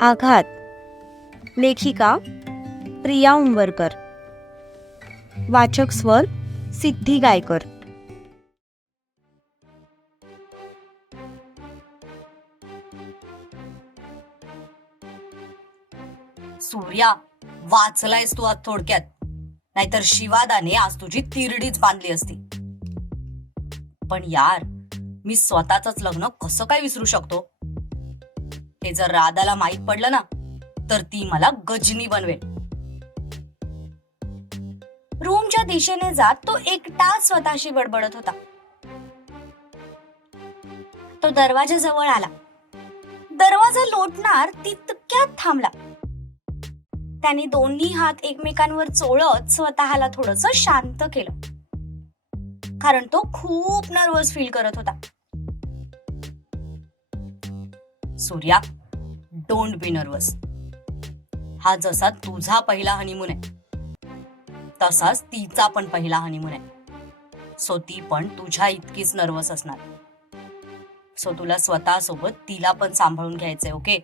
आघात. लेखिका प्रिया उंबरकर. वाचक स्वर सिद्धी गायकर. सूर्या, वाचलायस तू आज थोडक्यात. नाहीतर शिवादाने आज तुझी तिरडीच बांधली असती. पण यार, मी स्वतःच लग्न कसं काय विसरू शकतो? हे जर राधाला माहित पडलं ना, तर ती मला गजनी बनवेल. रूमच्या दिशेने जात तो एकटा स्वतःशी बडबडत होता. तो दरवाजाजवळ आला. दरवाजा लोटणार तितक्यात थांबला. त्याने दोन्ही हात एकमेकांवर चोळत स्वतःला थोडंसं शांत केलं, कारण तो खूप नर्वस फील करत होता. Surya, don't be nervous. हा जसा तुझा पहिला हनीमून आहे, तसाच तिचा पण पहिला हनीमून आहे. सो ती पण तुझ्या इतकीच नर्वस असणार. सो तुला स्वतः सोबत तिला पण सांभाळून घ्यायचंय. ओके?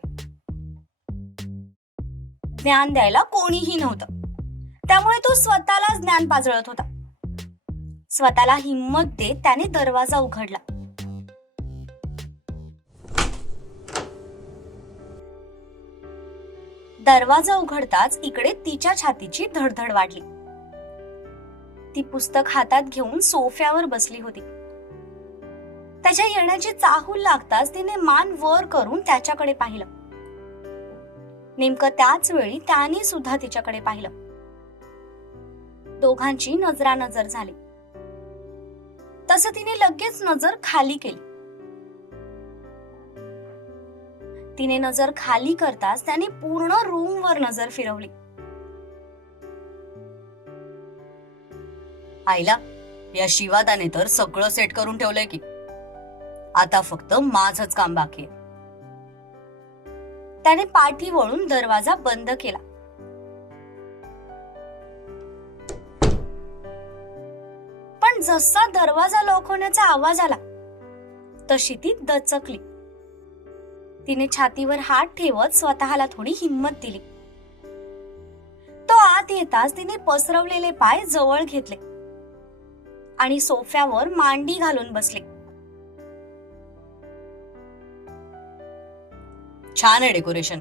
ज्ञान द्यायला कोणीही नव्हतं, त्यामुळे तो स्वतःलाच ज्ञान पाजळत होता. स्वतःला हिंमत देत त्याने दरवाजा उघडला. दरवाजा उघडताच इकडे तिच्या छातीची धडधड वाढली. ती पुस्तक हातात घेऊन सोफ्यावर बसली होती. त्याच्या येण्याची चाहूल लागताच तिने मान वर करून त्याच्याकडे पाहिलं. नेमकं त्याच वेळी त्याने सुद्धा तिच्याकडे पाहिलं. दोघांची नजरानजर झाली. तसं तिने लगेच नजर खाली केली. तिने नजर खाली करताच त्याने पूर्ण रूमवर नजर फिरवली. आईला, या शिवादाने तर सगळं सेट करून ठेवलंय की आता फक्त माझंच काम बाकी आहे. त्याने पाठी वळून दरवाजा बंद केला. पण जसा दरवाजा लॉक होण्याचा आवाज आला तशी ती दचकली. तिने छातीवर हात ठेवत स्वतःला थोडी हिंमत दिली. तो आत येताच तिने पसरवलेले पाय जवळ घेतले आणि सोफ्यावर मांडी घालून बसले. छान आहे डेकोरेशन.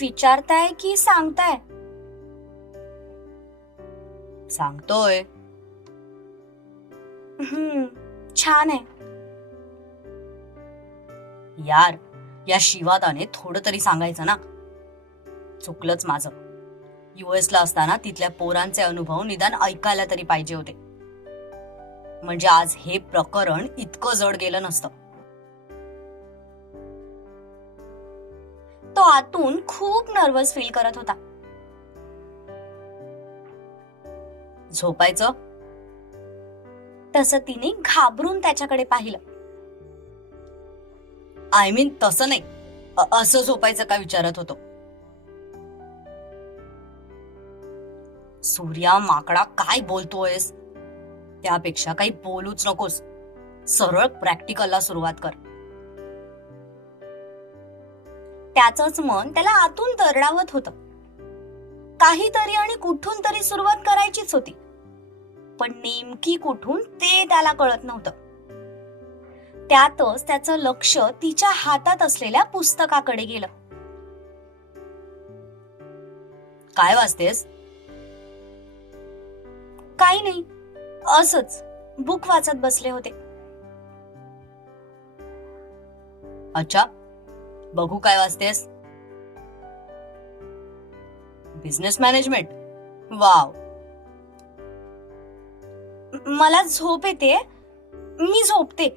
विचारताय की सांगताय? सांगतोय. छान आहे. यार, या शिवादाने थोडं तरी सांगायचं ना. चुकलंच माझं. US ला असताना तिथल्या पोरांचे अनुभव निदान ऐकायला तरी पाहिजे होते, म्हणजे आज हे प्रकरण इतकं जड गेलं नसतं. तो आतून खूप नर्वस फील करत होता. झोपायचं? तसं तिने घाबरून त्याच्याकडे पाहिलं. आय मीन तसं नाही, असं झोपायचं का विचारत होतो. सूर्या माकडा, काय बोलतोयस? त्यापेक्षा काही बोलूच नकोस. सरळ प्रॅक्टिकलला सुरुवात कर. त्याचंच मन त्याला आतून दरडावत होतं. काहीतरी आणि कुठून तरी सुरुवात करायचीच होती, पण नेमकी कुठून ते त्याला कळत नव्हतं. त्यातच त्याचं लक्ष तिच्या हातात असलेल्या पुस्तकाकडे गेलं. काय वाचतेस? काही नाही, असंच बुक वाचत बसले होते. अच्छा, बघू काय वाचतेस. Business management? वाव. मला झोप येते, मी झोपते.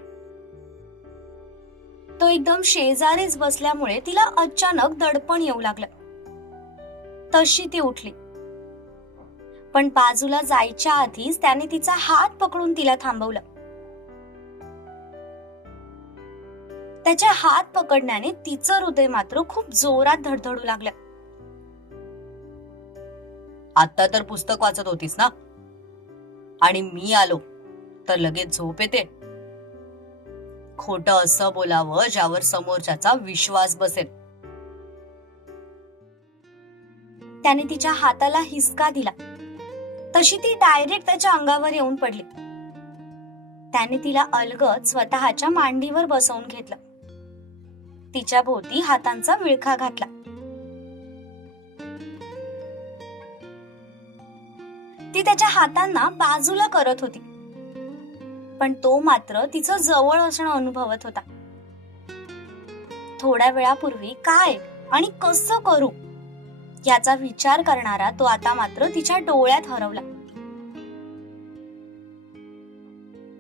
तो एकदम शेजारीच बसल्यामुळे तिला अचानक दडपण येऊ लागलं. तशी ती उठली, पण बाजूला जायच्या आधीच त्याने तिचा हात पकडून तिला थांबवलं. त्याच्या हात पकडण्याने तिचं हृदय मात्र खूप जोरात धडधडू लागलं. आता तर पुस्तक वाचत होतीस ना, आणि मी आलो तर लगेच झोप येते? खोटं असं बोलावं ज्यावर समोरच्याचा विश्वास बसेल. त्याने तिच्या हाताला हिसका दिला तशी ती डायरेक्ट त्याच्या अंगावर येऊन पडली. त्याने तिला अलगद स्वतःच्या मांडीवर बसवून घेतलं. तिच्या भोवती हातांचा विळखा घातला. ती त्याच्या हातांना बाजूला करत होती, पण तो मात्र तिचं जवळ असणं अनुभवत होता. थोड्या वेळापूर्वी काय आणि कसं करू याचा विचार करणारा तो आता मात्र तिच्या डोळ्यात हरवला.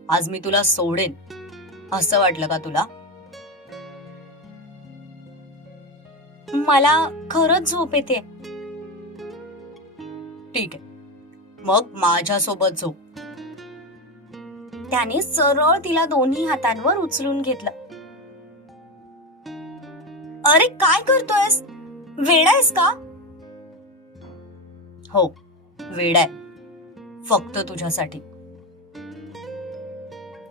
आज मी तुला सोडेन असं वाटलं का तुला? मला खरंच झोप येते. ठीक आहे, मग माझ्यासोबत झोप. त्याने सरळ तिला दोन्ही हातांवर उचलून घेतलं. अरे काय करतोयस? वेडायस का? हो, वेडाय, फक्त तुझ्यासाठी.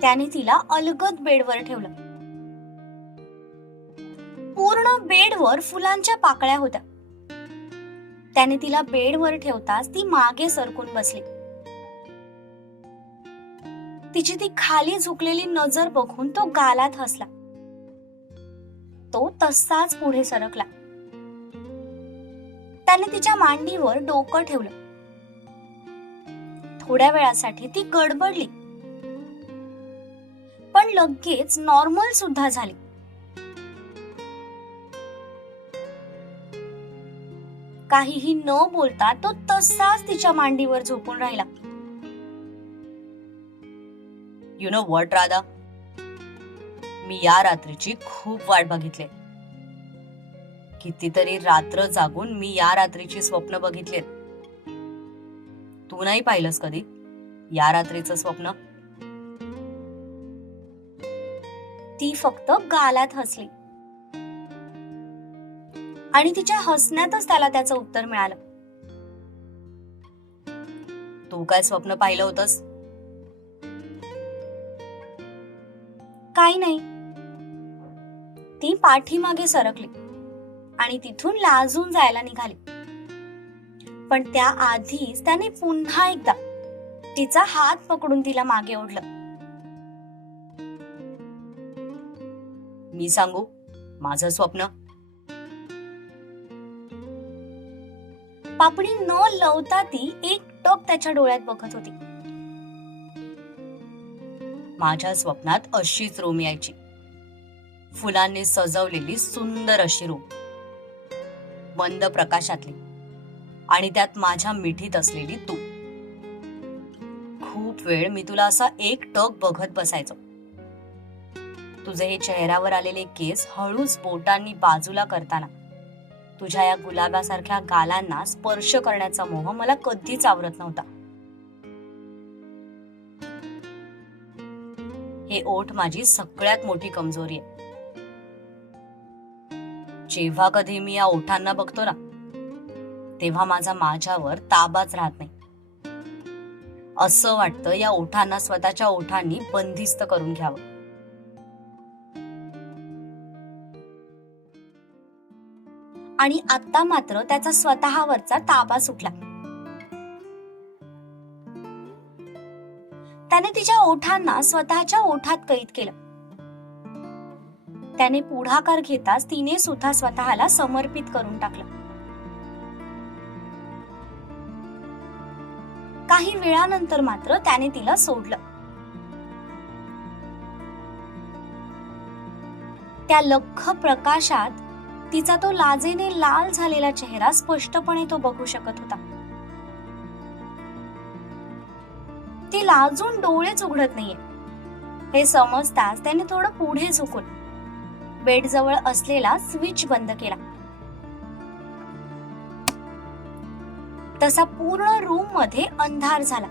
त्याने तिला अलगद बेडवर ठेवलं. पूर्ण बेडवर फुलांच्या पाकळ्या होत्या. त्याने तिला बेडवर ठेवताच ती मागे सरकून बसली. तिची ती खाली झुकलेली नजर बघून तो गालात हसला. तो तसाच पुढे सरकला. त्याने तिच्या मांडीवर डोकं ठेवलं. थोड्या वेळासाठी ती गडबडली, पण लगेच नॉर्मल सुद्धा झाली. काहीही न बोलता तो तसाच तिच्या मांडीवर झोपून राहिला. यु नो व्हॉट राधा, मी या रात्रीची खूप वाट बघितली. कितीतरी रात्र जागून मी या रात्रीची स्वप्न बघितलेत. तू नाही पाहिलंस कधी या रात्रीचं स्वप्न? ती फक्त गालात हसली आणि तिच्या हसण्यातच त्याला त्याचं उत्तर मिळालं. तू काय स्वप्न पाहिलं होतंस? काही नाही. ती पाठीमागे सरकली आणि तिथून लाजून जायला निघाली. पण त्याआधीच त्याने पुन्हा एकदा तिचा हात पकडून तिला मागे ओढलं. मी सांगू माझं स्वप्न? पापडी न लवता ती एकटक त्याच्या डोळ्यात बघत होती. माझ्या स्वप्नात अशीच रूम यायची, फुलांनी सजवलेली सुंदर अशी रूम, मंद प्रकाशातली, आणि त्यात माझ्या मिठीत असलेली तू. खूप वेळ मी तुला असा एकटक बघत बसायचो. तुझे हे चेहऱ्यावर आलेले केस हळूच बोटांनी बाजूला करताना तुझ्या या गुलाबासारख्या गालांना स्पर्श करण्याचा मोह मला कधीच आवरत नव्हता. हे ओठ माझी सगळ्यात मोठी कमजोरी आहे. जेव्हा कधी मी या ओठांना बघतो ना, तेव्हा माझ्यावर ताबाच राहत नाही. असं वाटतं या ओठांना स्वतःच्या ओठांनी बंदिस्त करून घ्यावं. आणि आता मात्र त्याचा स्वतःवरचा ताबा सुटला. त्याने तिच्या ओठांना स्वतःच्या ओठात कैद केलं. त्याने पुढाकार घेताच तिने सुद्धा स्वतःला समर्पित करून टाकलं. काही वेळानंतर मात्र त्याने तिला सोडलं. त्या लख्ख प्रकाशात तिचा तो लाजेने लाल झालेला चेहरा स्पष्टपणे तो बघू शकत होता. ती लाजून डोळेच उघडत नाहीये हे समजताच त्याने थोडं पुढे झुकून बेडजवळ असलेला स्विच बंद केला. तसा पूर्ण रूम मध्ये अंधार झाला,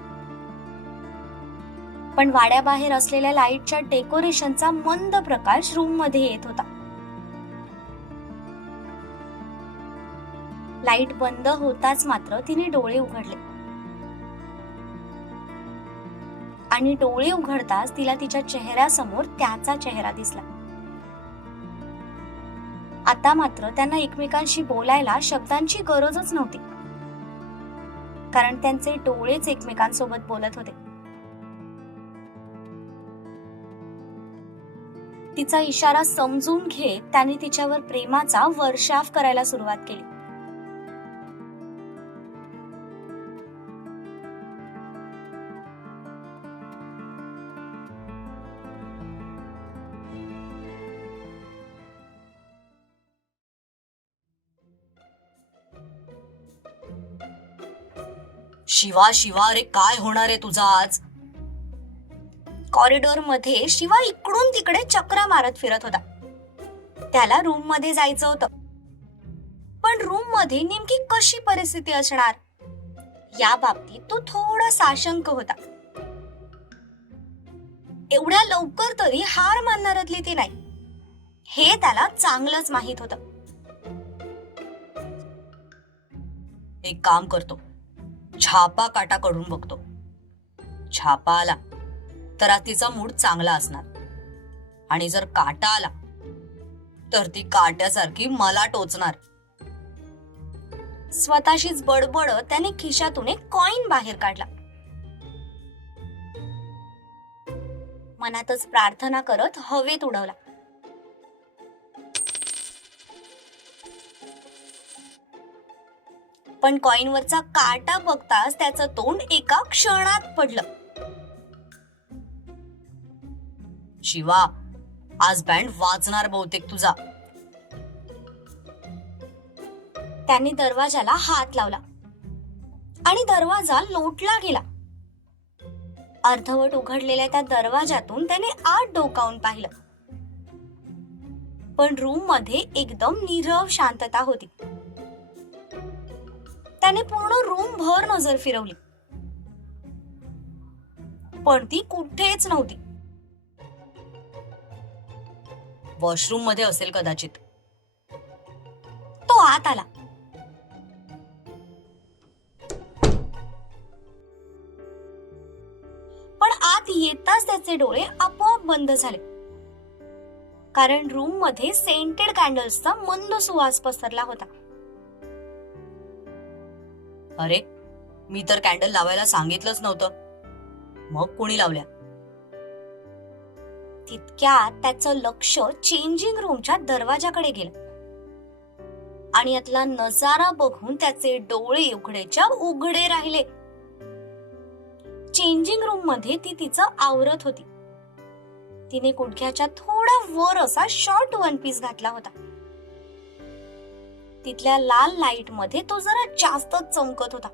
पण वाड्याबाहेर असलेल्या लाईटच्या डेकोरेशनचा मंद प्रकाश रूम मध्ये येत होता. लाईट बंद होताच मात्र तिने डोळे उघडले. आणि डोळे उघडताच तिला तिच्या चेहऱ्यासमोर त्याचा चेहरा दिसला. आता मात्र त्यांना एकमेकांशी बोलायला शब्दांची गरजच नव्हती, कारण त्यांचे डोळेच एकमेकांसोबत बोलत होते. तिचा इशारा समजून घेत त्याने तिच्यावर प्रेमाचा वर्षाव करायला सुरुवात केली. शिवा शिवा, अरे काय होणार आहे तुझा आज? कॉरिडॉर मध्ये शिवा इकडून तिकडे चक्रा मारत फिरत होता. त्याला रूम मध्ये जायचं होतं, पण रूम मध्ये नेमकी कशी परिस्थिती असणार या बाबतीत तो थोडा साशंक होता. एवढ्या लवकर तरी हार मानणारातली ती नाही हे त्याला चांगलंच माहित होतं. एक काम करतो, छापा काटा कडून बघतो. छापा आला तर आज तिचा मूड चांगला असणार, आणि जर काटा आला तर ती काट्यासारखी मला टोचणार. स्वतःशीच बडबडत त्याने खिशातून एक कॉइन बाहेर काढला. मनातच प्रार्थना करत हवेत उडवला. पण कॉइनवरचा काटा बघताच त्याचं तोंड एका क्षणात पडलं. शिवा, आज बँड वाजणार बहुतेक तुझा. त्याने दरवाजाला हात लावला आणि दरवाजा लोटला गेला. अर्धवट उघडलेल्या त्या दरवाजातून त्याने आत डोकावून पाहिलं, पण रूम मध्ये एकदम नीरव शांतता होती. त्याने पूर्ण रूम भर नजर फिरवली, पण ती कुठेच नव्हती. वॉशरूम मध्ये असेल कदाचित. तो आत आला. पण आत येताच त्याचे डोळे आपोआप बंद झाले, कारण रूम मध्ये सेंटेड कॅन्डल्सचा मंद सुवास पसरला होता. अरे, मी तर कॅन्डल लावायला सांगितलंच नव्हतं, मग कोणी लावल्या? तितक्यात त्याचं लक्ष चेंजिंग रूमच्या दरवाजाकडे गेलं आणि यातला नजारा बघून त्याचे डोळे उघडेच्या उघडे राहिले. चेंजिंग रूम मध्ये ती तिचं आवरत होती. तिने गुडघ्याच्या थोडा वर असा शॉर्ट वन पीस घातला होता. तिथल्या लाल लाईट मध्ये तो जरा जास्तच चमकत होता.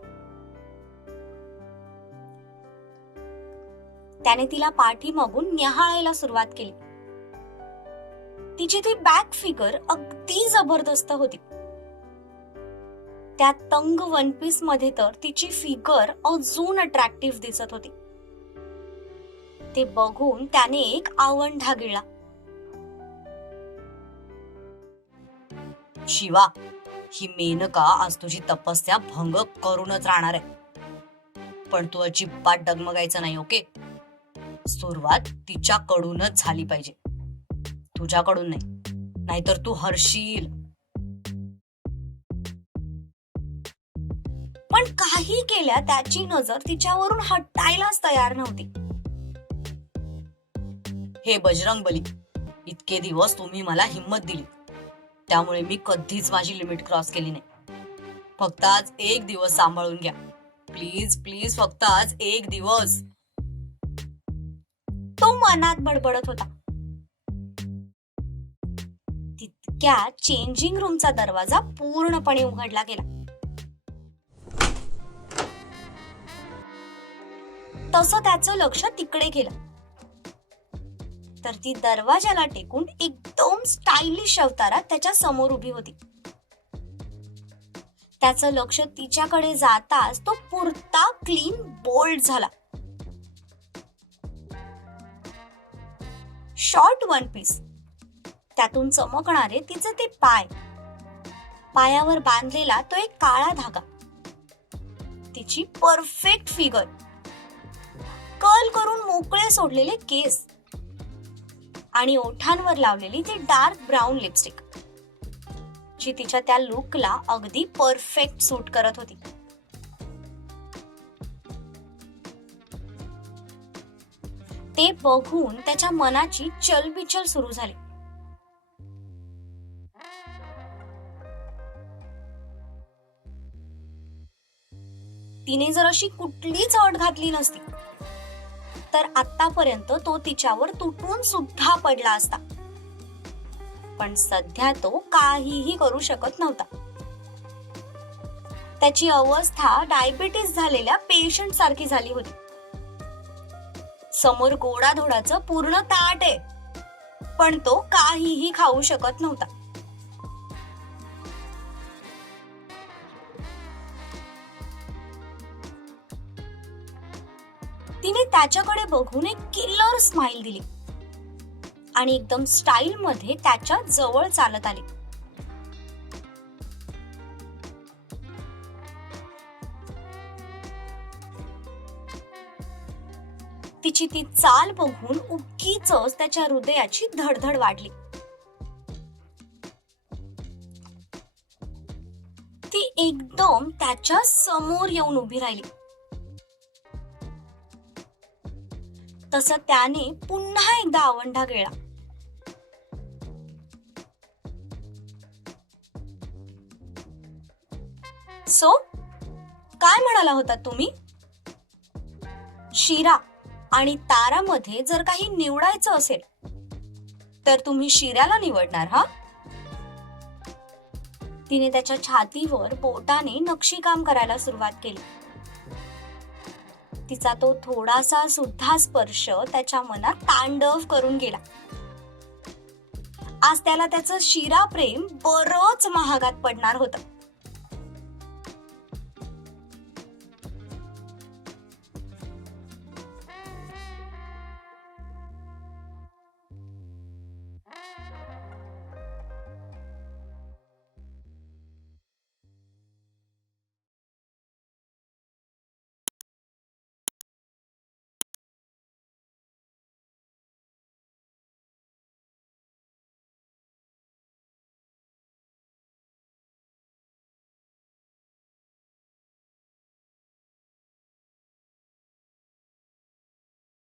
त्याने तिला पाठीमागून न्याहाळायला सुरुवात केली. तिची ती बॅक फिगर अगदी जबरदस्त होती. त्या तंग वन पीस मध्ये तर तिची फिगर अजून अट्रॅक्टिव्ह दिसत होती. ते बघून त्याने एक आवंढा गिळला. शिवा, ही मेनका आज तुझी तपस्या भंग करूनच राहणार आहे, पण तू अजिबात डगमगायचं नाही, ओके? सुरुवात तिच्याकडूनच झाली पाहिजे, तुझ्याकडून नाही, नाहीतर तू हरशील. पण काही केल्या त्याची नजर तिच्यावरून हटायलाच तयार नव्हती. हे बजरंगबली, इतके दिवस तुम्ही मला हिंमत दिली, त्यामुळे मी कधीच माझी लिमिट क्रॉस केली नाही. फक्त आज एक दिवस सांभाळून घ्या, प्लीज प्लीज, फक्त आज एक दिवस. तो मनात बडबडत होता. तितक्यात चेंजिंग रूमचा दरवाजा पूर्णपणे उघडला गेला. तसं त्याचं लक्ष तिकडे गेलं, तर ती दरवाजाला टेकून एकदम स्टायलिश अवतारात त्याच्या समोर उभी होती. त्याचं लक्ष तिच्याकडे जाताच तो पुरता क्लीन बोल्ड झाला. शॉर्ट वन पीस, त्यातून चमकणारे तिचे ते पाय, पायावर बांधलेला तो एक काळा धागा, तिची परफेक्ट फिगर, कर्ल करून मोकळे सोडलेले केस आणि ओठांवर लावलेली ती डार्क ब्राऊन लिपस्टिक जी तिच्या त्या लुकला अगदी परफेक्ट सूट करत होती. ते बघून त्याच्या मनाची चलबिचल सुरू झाली. तिने जर अशी कुठलीच अट घातली नसती तर आतापर्यंत तो तिच्यावर तुटून सुद्धा पडला असता. पण सध्या तो काहीही करू शकत नव्हता. त्याची अवस्था डायबिटीस झालेल्या पेशंट सारखी झाली होती. समोर गोडाधोडाचं पूर्ण ताट आहे, पण तो काहीही खाऊ शकत नव्हता. तिने त्याच्याकडे बघून एक किलर स्माइल दिली आणि एकदम स्टाईल मध्ये त्याच्या जवळ चालत आली. तिची ती चाल बघून उगीच त्याच्या हृदयाची धडधड वाढली. ती एकदम त्याच्या समोर येऊन उभी राहिली. तसं त्याने पुन्हा एकदा आवंढा गिळला. सो काय म्हणाला होता तुम्ही? शिरा आणि तारामध्ये जर काही निवडायचं असेल तर तुम्ही शिऱ्याला निवडणार हा? तिने त्याच्या छातीवर बोटाने नक्षीकाम करायला सुरुवात केली. तिचा तो थोडासा सुद्धा स्पर्श त्याच्या मनात तांडव करून गेला. आज त्याला त्याचं शिरा प्रेम बरंच महागात पडणार होतं.